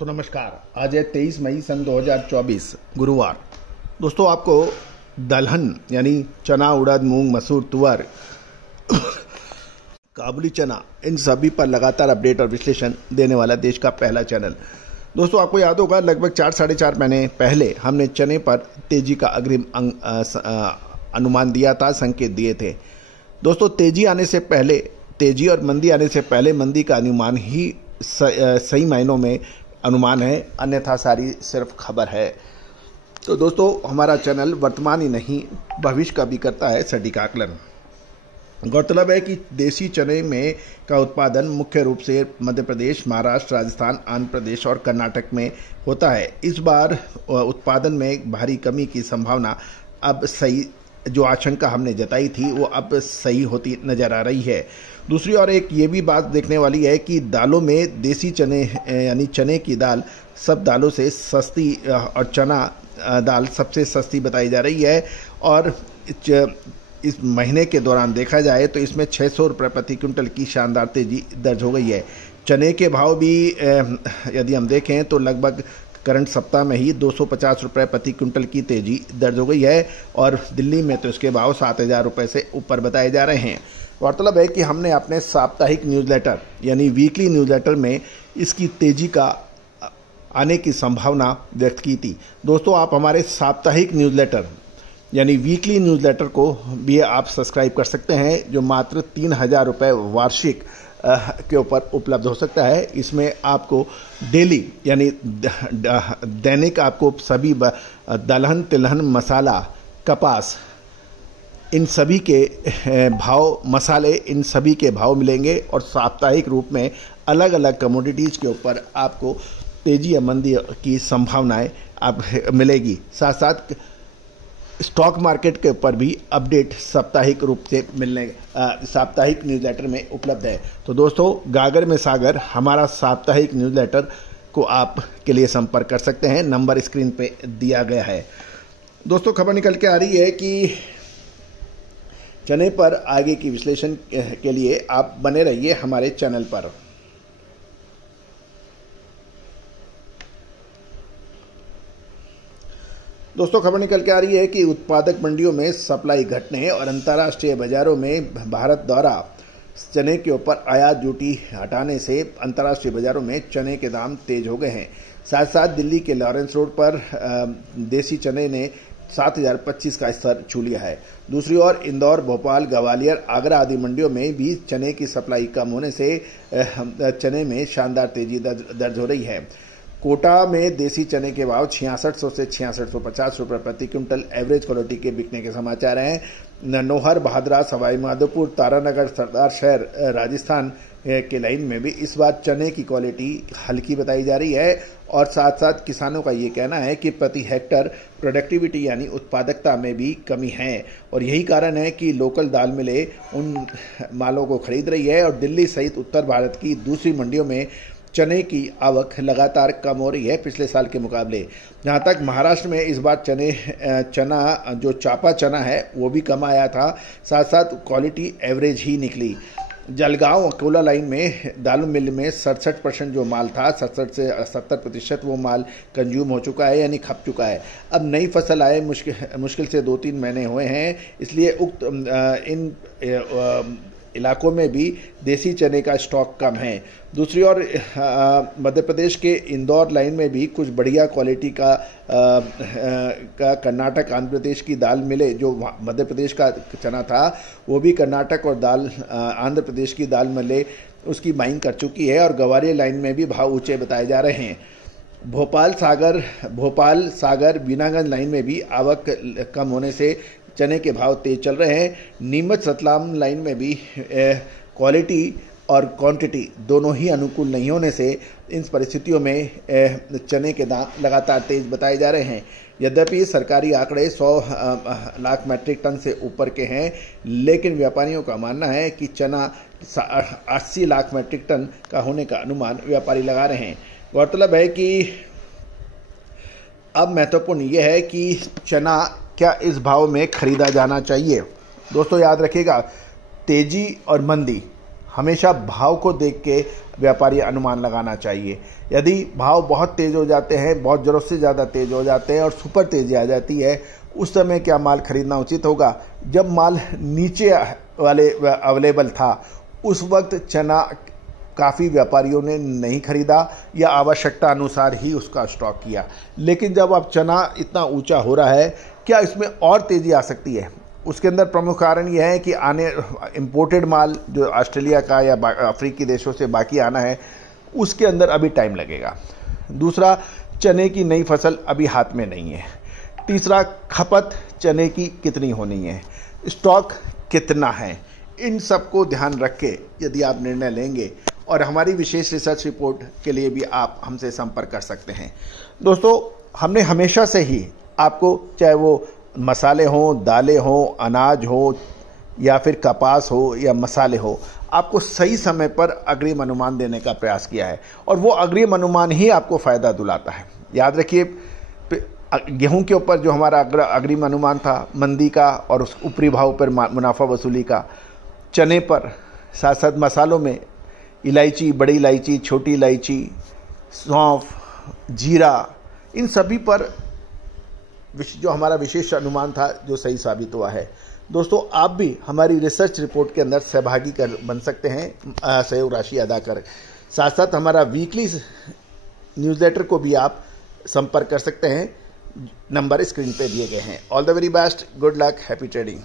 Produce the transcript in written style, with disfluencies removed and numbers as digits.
दोस्तों नमस्कार। आज है 23 मई सन 2024 गुरुवार। दोस्तों आपको दलहन यानी चना, उड़द, मूंग, मसूर, तुअर, काबुली चना, इन सभी पर लगातार अपडेट और विश्लेषण देने वाला देश का पहला चैनल। दोस्तों आपको याद होगा लगभग 4-4.5 महीने पहले हमने चने पर तेजी का अग्रिम अनुमान दिया था, संकेत दिए थे। दोस्तों तेजी और मंदी आने से पहले मंदी का अनुमान ही सही मायनों में अनुमान है, अन्यथा सारी सिर्फ खबर है। तो दोस्तों हमारा चैनल वर्तमान ही नहीं भविष्य का भी करता है सटीक आकलन। गौरतलब है कि देसी चने में का उत्पादन मुख्य रूप से मध्य प्रदेश, महाराष्ट्र, राजस्थान, आंध्र प्रदेश और कर्नाटक में होता है। इस बार उत्पादन में भारी कमी की संभावना अब सही, जो आशंका हमने जताई थी वो अब सही होती नजर आ रही है। दूसरी ओर एक ये भी बात देखने वाली है कि दालों में देसी चने यानी चने की दाल सब दालों से सस्ती और चना दाल सबसे सस्ती बताई जा रही है। और इस महीने के दौरान देखा जाए तो इसमें 600 रुपये प्रति क्विंटल की शानदार तेजी दर्ज हो गई है। चने के भाव भी यदि हम देखें तो लगभग करंट सप्ताह में ही 250 रुपये प्रति क्विंटल की तेजी दर्ज हो गई है और दिल्ली में तो इसके भाव 7,000 रुपये से ऊपर बताए जा रहे हैं। गौरतलब है कि हमने अपने साप्ताहिक न्यूज़लेटर यानी वीकली न्यूज़लेटर में इसकी तेजी का आने की संभावना व्यक्त की थी। दोस्तों आप हमारे साप्ताहिक न्यूज़लेटर यानी वीकली न्यूज़लेटर को भी आप सब्सक्राइब कर सकते हैं, जो मात्र 3,000 रुपये वार्षिक के ऊपर उपलब्ध हो सकता है। इसमें आपको डेली यानी दैनिक आपको सभी दलहन, तिलहन, मसाला, कपास, इन सभी के भाव, मसाले, इन सभी के भाव मिलेंगे और साप्ताहिक रूप में अलग अलग कमोडिटीज़ के ऊपर आपको तेजी या मंदी की संभावनाएं आप मिलेगी। साथ साथ स्टॉक मार्केट के ऊपर भी अपडेट साप्ताहिक रूप से साप्ताहिक न्यूज़लेटर में उपलब्ध है। तो दोस्तों गागर में सागर हमारा साप्ताहिक न्यूज़लेटर को आप के लिए संपर्क कर सकते हैं, नंबर स्क्रीन पे दिया गया है। दोस्तों खबर निकल के आ रही है कि चने पर आगे की विश्लेषण के लिए आप बने रहिए हमारे चैनल पर। दोस्तों खबर निकल के आ रही है कि उत्पादक मंडियों में सप्लाई घटने और अंतर्राष्ट्रीय बाजारों में भारत द्वारा चने के ऊपर आयात ड्यूटी हटाने से अंतर्राष्ट्रीय बाजारों में चने के दाम तेज हो गए हैं। साथ साथ दिल्ली के लॉरेंस रोड पर देसी चने ने 7,025 का स्तर छू लिया है। दूसरी ओर इंदौर, भोपाल, ग्वालियर, आगरा आदि मंडियों में भी चने की सप्लाई कम होने से चने में शानदार तेजी दर्ज हो रही है। कोटा में देसी चने के भाव 6600 से 6650 रुपये प्रति क्विंटल एवरेज क्वालिटी के बिकने के समाचार हैं। नौहर, बहादुरा, सवाई माधोपुर, तारानगर, सरदार शहर, राजस्थान के लाइन में भी इस बार चने की क्वालिटी हल्की बताई जा रही है। और साथ साथ किसानों का ये कहना है कि प्रति हेक्टर प्रोडक्टिविटी यानी उत्पादकता में भी कमी है और यही कारण है कि लोकल दाल मिलें उन मालों को खरीद रही है और दिल्ली सहित उत्तर भारत की दूसरी मंडियों में चने की आवक लगातार कम हो रही है पिछले साल के मुकाबले। जहां तक महाराष्ट्र में इस बार चना जो चापा चना है वो भी कम आया था, साथ साथ क्वालिटी एवरेज ही निकली। जलगांव अकोला लाइन में दाल मिल में 67% जो माल था, 67 से 70% वो माल कंज्यूम हो चुका है यानी खप चुका है। अब नई फसल आए मुश्किल से 2-3 महीने हुए हैं, इसलिए उक्त इन इलाकों में भी देसी चने का स्टॉक कम है। दूसरी ओर मध्य प्रदेश के इंदौर लाइन में भी कुछ बढ़िया क्वालिटी का कर्नाटक, आंध्र प्रदेश की दाल मिले, जो मध्य प्रदेश का चना था वो भी कर्नाटक और आंध्र प्रदेश की दाल मिले उसकी बाइंग कर चुकी है और ग्वालियर लाइन में भी भाव ऊंचे बताए जा रहे हैं। भोपाल सागर बीनागंज लाइन में भी आवक कम होने से चने के भाव तेज चल रहे हैं। नीमच रतलाम लाइन में भी क्वालिटी और क्वांटिटी दोनों ही अनुकूल नहीं होने से इन परिस्थितियों में चने के दाम लगातार तेज बताए जा रहे हैं। यद्यपि सरकारी आंकड़े 100 लाख मीट्रिक टन से ऊपर के हैं, लेकिन व्यापारियों का मानना है कि चना 80 लाख मीट्रिक टन का होने का अनुमान व्यापारी लगा रहे हैं। गौरतलब है कि अब महत्वपूर्ण यह है कि चना क्या इस भाव में खरीदा जाना चाहिए। दोस्तों याद रखिएगा, तेजी और मंदी हमेशा भाव को देख के व्यापारी अनुमान लगाना चाहिए। यदि भाव बहुत तेज हो जाते हैं, बहुत जरूरत से ज़्यादा तेज हो जाते हैं और सुपर तेजी आ जाती है, उस समय क्या माल खरीदना उचित होगा? जब माल नीचे वाले अवेलेबल था उस वक्त चना काफ़ी व्यापारियों ने नहीं खरीदा या आवश्यकता अनुसार ही उसका स्टॉक किया। लेकिन जब अब चना इतना ऊंचा हो रहा है, क्या इसमें और तेज़ी आ सकती है? उसके अंदर प्रमुख कारण यह है कि इंपोर्टेड माल जो ऑस्ट्रेलिया का या अफ्रीकी देशों से बाकी आना है, उसके अंदर अभी टाइम लगेगा। दूसरा, चने की नई फसल अभी हाथ में नहीं है। तीसरा, खपत चने की कितनी होनी है, स्टॉक कितना है, इन सबको ध्यान रख के यदि आप निर्णय लेंगे, और हमारी विशेष रिसर्च रिपोर्ट के लिए भी आप हमसे संपर्क कर सकते हैं। दोस्तों, हमने हमेशा से ही आपको, चाहे वो मसाले हों, दालें हों, अनाज हो या फिर कपास हो या मसाले हो, आपको सही समय पर अग्रिम अनुमान देने का प्रयास किया है और वो अग्रिम अनुमान ही आपको फ़ायदा दिलाता है। याद रखिए, गेहूं के ऊपर जो हमारा अग्रिम अनुमान था मंदी का और उस ऊपरी भाव पर मुनाफा वसूली का, चने पर, साथ साथ मसालों में इलायची, बड़ी इलायची, छोटी इलायची, सौंफ, जीरा, इन सभी पर जो हमारा विशेष अनुमान था जो सही साबित हुआ है। दोस्तों, आप भी हमारी रिसर्च रिपोर्ट के अंदर सहभागी बन सकते हैं सहयोग राशि अदा कर। साथ साथ हमारा वीकली न्यूज़लेटर को भी आप संपर्क कर सकते हैं, नंबर स्क्रीन पे दिए गए हैं। All the very best, good luck, happy trading.